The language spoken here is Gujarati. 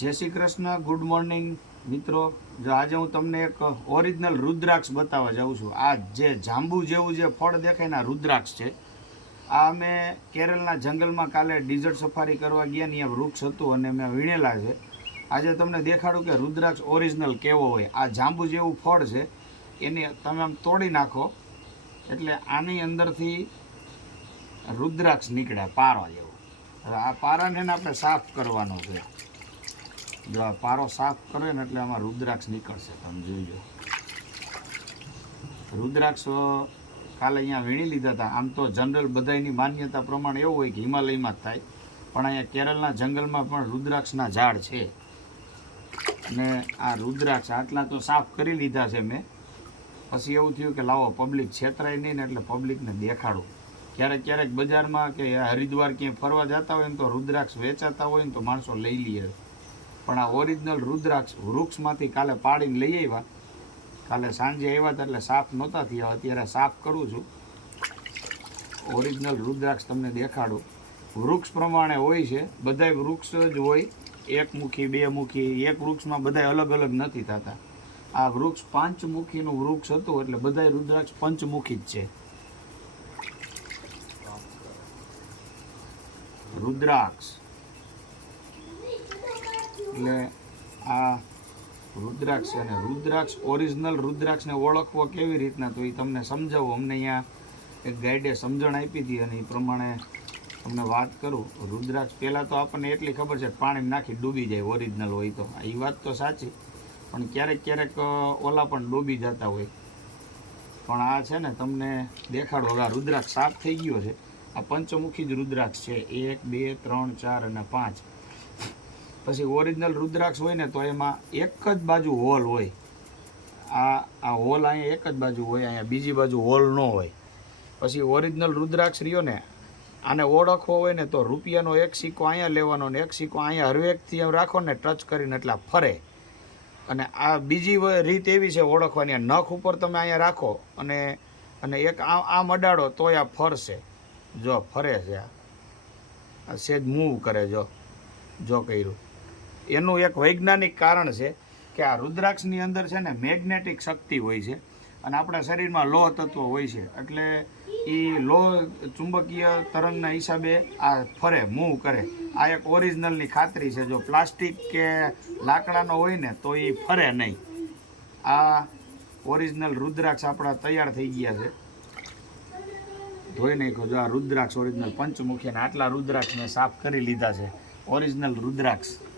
જય શ્રી કૃષ્ણ ગુડ મોર્નિંગ મિત્રો, જો આજે હું તમને એક ઓરિજિનલ રુદ્રાક્ષ બતાવવા જાઉં છું. આ જે જાંબુ જેવું જે ફળ દેખાય ને આ રુદ્રાક્ષ છે, આ અમે કેરળના જંગલમાં કાલે ડિઝર્ટ સફારી કરવા ગયા ને અહીંયા વૃક્ષ હતું અને મેં વીણેલા છે. આજે તમને દેખાડું કે રુદ્રાક્ષ ઓરિજિનલ કેવો હોય. આ જાંબુ જેવું ફળ છે, એની તમે આમ તોડી નાખો, એટલે આની અંદરથી રુદ્રાક્ષ નીકળ્યા, પારા જેવો. આ પારાને આપણે સાફ કરવાનો છે. પારો સાફ કરે ને એટલે આમાં રુદ્રાક્ષ નીકળશે, તમે જોઈજો રુદ્રાક્ષ કાલે અહીંયા વીણી લીધા હતા. આમ તો જનરલ બધાની માન્યતા પ્રમાણે એવું હોય કે હિમાલયમાં જ થાય. પણ અહીંયા કેરળના જંગલમાં પણ રુદ્રાક્ષના ઝાડ છે. ને આ રુદ્રાક્ષ આટલા તો સાફ કરી લીધા છે મેં. પછી એવું થયું કે લાવો પબ્લિક છેતરાય નહીં ને એટલે પબ્લિકને દેખાડું. ક્યારેક ક્યારેક બજારમાં કે હરિદ્વાર ક્યાંય ફરવા જતા હોય ને તો રુદ્રાક્ષ વેચાતા હોય ને તો માણસો લઈ લે. પણ આ ઓરિજિનલ રુદ્રાક્ષ વૃક્ષમાંથી કાલે પાડીને લઈ આવ્યા. કાલે સાંજે આવ્યા હતા એટલે સાફ નહોતા થયા. અત્યારે સાફ કરું છું. ઓરિજિનલ રુદ્રાક્ષ તમને દેખાડું. વૃક્ષ પ્રમાણે હોય છે. બધાય વૃક્ષ જ હોય. એક મુખી, બે મુખી, એક વૃક્ષમાં બધાય અલગ અલગ નથી થતા. આ વૃક્ષ પાંચમુખીનું વૃક્ષ હતું એટલે બધાય રુદ્રાક્ષ પંચમુખી જ છે. રુદ્રાક્ષ. એટલે આ રુદ્રાક્ષ છે અને રુદ્રાક્ષ ઓરિજિનલ રુદ્રાક્ષને ઓળખવો કેવી રીતના? તો એ તમને સમજાવું. અમને અહીંયા એક ગાઈડે સમજણ આપી હતી અને એ પ્રમાણે તમને વાત કરું. રુદ્રાક્ષ પહેલાં તો આપણને એટલી ખબર છે પાણી નાખી ડૂબી જાય ઓરિજિનલ હોય તો. એ વાત તો સાચી, પણ ક્યારેક ક્યારેક ઓલા પણ ડૂબી જતા હોય. પણ આ છે ને, તમને દેખાડો. હવે આ રુદ્રાક્ષ સાફ થઈ ગયો છે. આ પંચમુખી જ રુદ્રાક્ષ છે. એક, બે, ત્રણ, ચાર અને પાંચ. પછી ઓરિજિનલ રુદ્રાક્ષ હોય ને તો એમાં એક જ બાજુ હોલ હોય. આ આ હોલ અહીંયા એક જ બાજુ હોય, અહીંયા બીજી બાજુ હોલ ન હોય. પછી ઓરિજિનલ રુદ્રાક્ષ રહ્યો ને, આને ઓળખવો હોય ને તો રૂપિયાનો એક સિક્કો અહીંયા લેવાનો ને એક સિક્કો અહીંયા હરવેકથી એમ રાખો ને ટચ કરીને એટલા ફરે. અને આ બીજી રીત એવી છે ઓળખવાની નખ ઉપર તમે અહીંયા રાખો અને અને એક આમ અડાડો તોય આ ફરશે. જો, ફરે છે આ. સેજ મૂવ કરે જો જો કર્યું. એનું એક વૈજ્ઞાનિક કારણ છે કે આ રુદ્રાક્ષની અંદર છે ને મેગ્નેટિક શક્તિ હોય છે અને આપણા શરીરમાં લોહ તત્વ હોય છે. એટલે એ લોહ ચુંબકીય તરંગના હિસાબે આ ફરે, મૂવ કરે. આ એક ઓરિજિનલની ખાતરી છે. જો પ્લાસ્ટિક કે લાકડાનો હોય ને તો એ ફરે નહીં. આ ઓરિજિનલ રુદ્રાક્ષ આપણા તૈયાર થઈ ગયા છે. ધોઈ નાખો જો આ રુદ્રાક્ષ ઓરિજિનલ પંચમુખી અને આટલા રુદ્રાક્ષ મેં સાફ કરી લીધા છે. ઓરિજિનલ રુદ્રાક્ષ.